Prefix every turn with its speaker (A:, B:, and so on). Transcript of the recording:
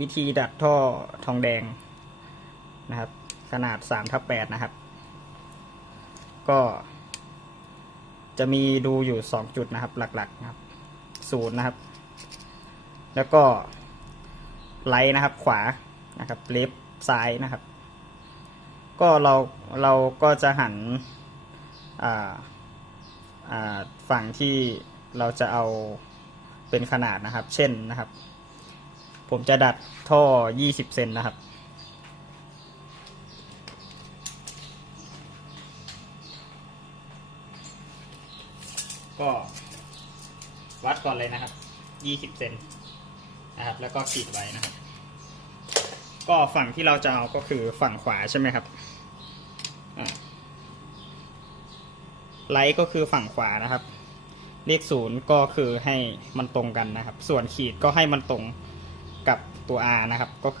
A: วิธีดัดท่อทองแดงนะครับ ขนาด3ทับ8นะครับ ก็ จะมีดูอยู่ 2 จุดนะครับ หลักๆนะครับศูนย์นะครับ แล้วก็ไลท์นะครับ ขวานะครับเลฟซ้ายนะครับ ก็เราเราก็จะหันฝั่งที่เราจะเอาเป็นขนาดนะครับ เช่นนะครับ ผมจะดัดท่อ 20 เซนนะครับ ก็วัดก่อนเลยนะครับ 20 เซนนะครับ แล้วก็ขีดไว้นะครับ ก็ฝั่งที่เราจะเอาก็คือฝั่งขวาใช่ไหมครับไลท์ก็คือฝั่งขวานะครับ เลขศูนย์ก็คือให้มันตรงกันนะครับ ส่วนขีดก็ให้มันตรง กับตัว R นะครับ ก็คือ